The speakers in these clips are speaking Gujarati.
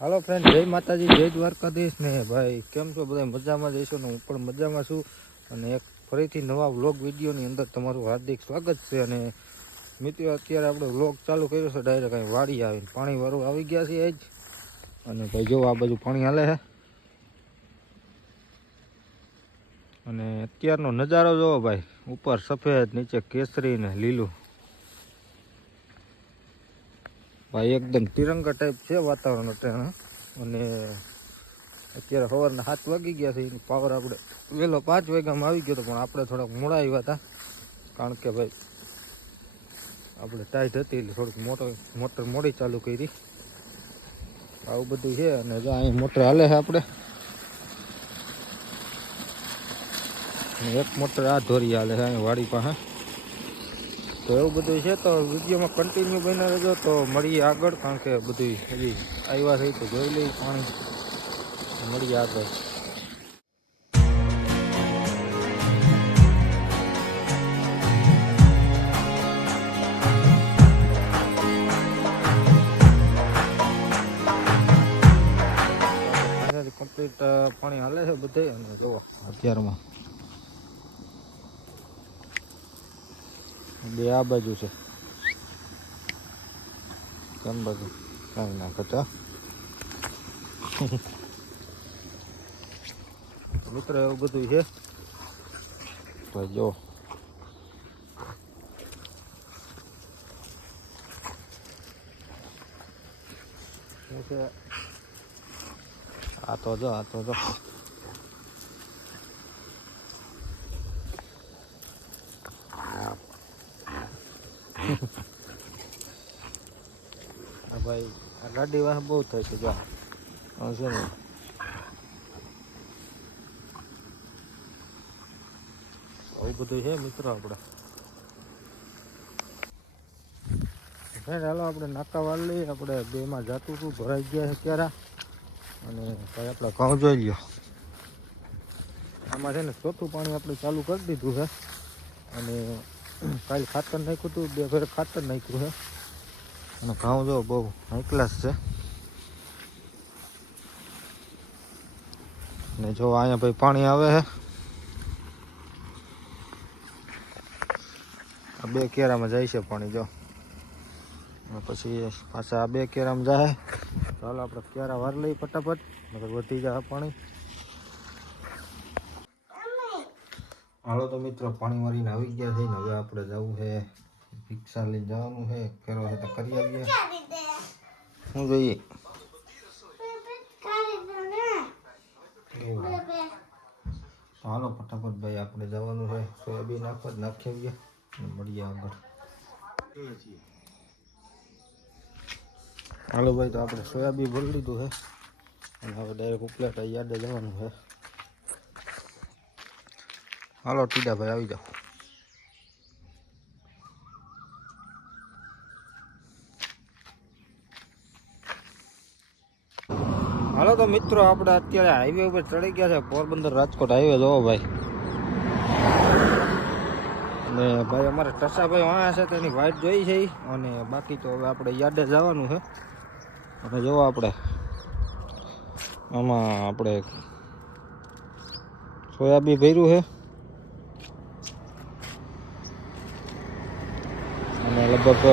હાલો ફ્રેન્ડ જય માતાજી, જય દ્વારકાધીશ ને ભાઈ, કેમ છો બધા? મજામાં જઈશો ને? હું પણ મજામાં છું. અને એક ફરીથી નવા વ્લોગ વિડીયોની અંદર તમારું હાર્દિક સ્વાગત છે. અને મિત્રો, અત્યારે આપણે વ્લોગ ચાલુ કર્યો છે. ડાયરેક્ટ અહીં વાડી આવીને પાણી વાળું આવી ગયા છે જ અને ભાઈ, જો આ બાજુ પાણી હાલે છે. અને અત્યારનો નજારો જોવો ભાઈ, ઉપર સફેદ, નીચે કેસરી ને લીલું. ભાઈ, એકદમ તિરંગા ટાઈપ છે વાતાવરણ અત્યારે. અને અત્યારે સવારના સાત વાગી ગયા છે, એનો પાવર આપણે વહેલો પાંચ વાગ્યામાં આવી ગયો હતો પણ આપણે થોડાક મોડા આવ્યા હતા. કારણ કે ભાઈ, આપણે ટાઈટ હતી એટલે થોડુંક મોટર મોટર મોડી ચાલુ કરી. આવું બધું છે અને જો અહીં મોટર હાલે છે આપણે. એક મોટર આ ધોરી હાલે છે, અહીં વાડી પાસે. તો એવું બધું છે, તો વિડીયોમાં કન્ટિન્યુ બની રહેજો, તો મળીએ આગળ, કારણ કે બધું હજી આવ્યા થઈ તો જોઈ લઈ પાણી. મળીએ આગળ. કમ્પ્લીટ પાણી હાલે છે બધે? જોવા, અત્યારમાં. બે આ બાજુ છે. કેમ બાજુ. કાંઈ ના કચા મિત્ર, એવું બધું છે? તો જો. આ તો જો, આ તો જો. ભાઈ આ ગાડી વાહ બહુ થાય છે જો. છે ને. આવું બધું છે મિત્રો આપણે ફ્રેન્ડ હાલો આપણે નાકા વાળ લઈએ આપણે બેમાં જાતું હતું ભરાઈ ગયા છે ક્યારે? અને ભાઈ આપણે ઘઉં જોઈ લ્યો. આમાં છે ને ચોથું પાણી આપણે ચાલુ કરી દીધું છે. અને કાલે ખાતર નાખ્યું હતું બે ફેર ખાતર નાખ્યું છે. અને ઘઉં જો બહુ હાઈ છે. ને જો અહીંયા ભાઈ પાણી આવે છે. આ બે કેરામાં જાય છે પાણી જો. અને પછી પાછા આ બે કેરામાં જાય. ચાલો આપણે કેરા વાર લઈ ફટાફટ, નકર વધી જાય પાણી. હાલો તો મિત્રો, પાણી મારીને આવી ગયા છે હવે આપણે જવું છે. રિક્ષા લઈને જવાનું છે કેરો છે તો કરી આવીએ. શું જોઈએ? હાલો ફટાફટ ભાઈ આપણે જવાનું છે સોયાબીન નાખવા જ નાખી આવીએ અને મળીએ આગળ. હાલો ભાઈ તો આપણે સોયાબીન ભરી લીધું છે અને હવે ડાયરેક્ટ ઉપલેટ યાદ જવાનું છે હાલો ટીડા ભાઈ આવી જાઓ. હાલો તો મિત્રો, આપણે અત્યારે હાઈવે ઉપર ચડી ગયા છે, પોરબંદર રાજકોટ હાઈવે જોવો ભાઈ. અને ભાઈ અમારે ટસાભાઈ વાયા છે, તેની વાઇટ જોઈ છે. અને બાકી તો હવે આપણે યાદે જવાનું છે. અને જોવો આપણે. આમાં આપણે સોયાબી ભર્યું છે. અને લગભગ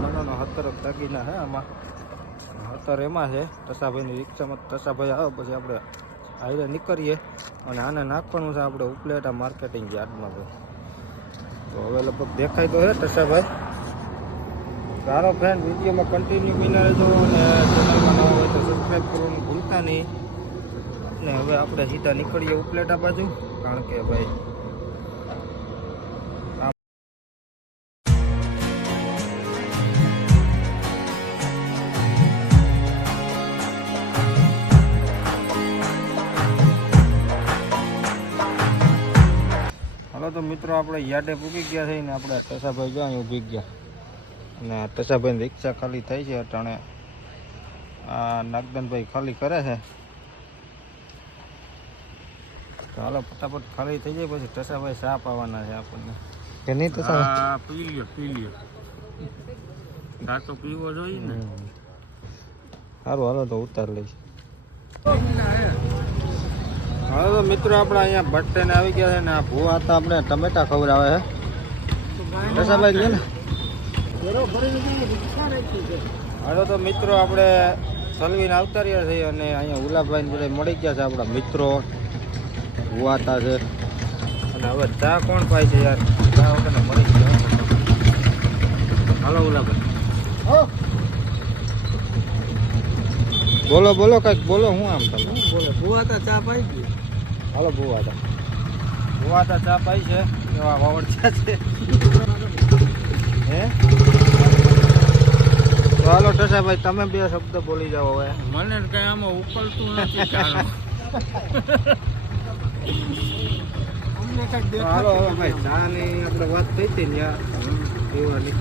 મનોનો સત્તર દાગીના છે આમાં. સત્તર એમાં છે. તસાભાઈની રિક્ષામાં તસાભાઈ આવે પછી આપણે હાઈરે નીકળીએ અને આને નાખવાનું છે આપણે ઉપલેટા માર્કેટિંગ યાર્ડમાં ભાઈ. તો હવે લગભગ દેખાય તો છે તસાભાઈ. સારો ફ્રેન્ડ વિડીયોમાં કન્ટિન્યુ બિના રહેજો અને ચેનલમાં નવા હોય તો સબસ્ક્રાઈબ કરવાનું ભૂલતા નહીં. ને હવે આપણે સીધા નીકળીએ ઉપલેટા બાજુ. કારણ કે ભાઈ તો મિત્રો આપણે યાર્ડે પૂકી ગયા છે ને આપણે તસાભાઈ જો અહીં ઊભી ગયા? અને તસાભાઈ રિક્ષા ખાલી થઈ છે અટાણે. આ નાગદનભાઈ ખાલી કરે છે. ચાલો ફટાફટ ખાલી થઈ જાય પછી તસાભાઈ સાપ આવવાના છે આપણને. કે નહીં તસા પી લ્યો પી લ્યો. ચા તો પીવો જોઈએ ને. સારું હાલો તો ઉતાર લઈશ. હવે તો મિત્રો આપણે અહીંયા ભટ્ટ આવી ગયા છે ને આ ભૂવા હતા આપણે ટમેટા ખવડાવે છે. રસાભાઈ લે ને. હવે તો મિત્રો આપણે સલવીને આવતા રહ્યા છીએ અને અહીંયા ઉલાભાઈ બધા મળી ગયા છે આપણા મિત્રો. ભૂવાતા છે. અને હવે ચા કોણ પાય છે યાર? ચા વગર મળી ગયા. હાલો ઉલાભાઈ બોલો બોલો કંઈક બોલો હું આમ તમે બોલો ભુવાતા ચા પાઈ ગઈ? હાલો ભુવાતા. ભુવાતા ચા પાઈ છે એવા વાવડ ચા છે. હે? તો હાલો ટસાભાઈ તમે બે શબ્દ બોલી જાઓ હવે. મને કઈ આમાં ઉકલતું નથી ચાલો હાલો હવે ભાઈ ચા ની આપણે વાત થઈ હતી ને યાર. પીવાની.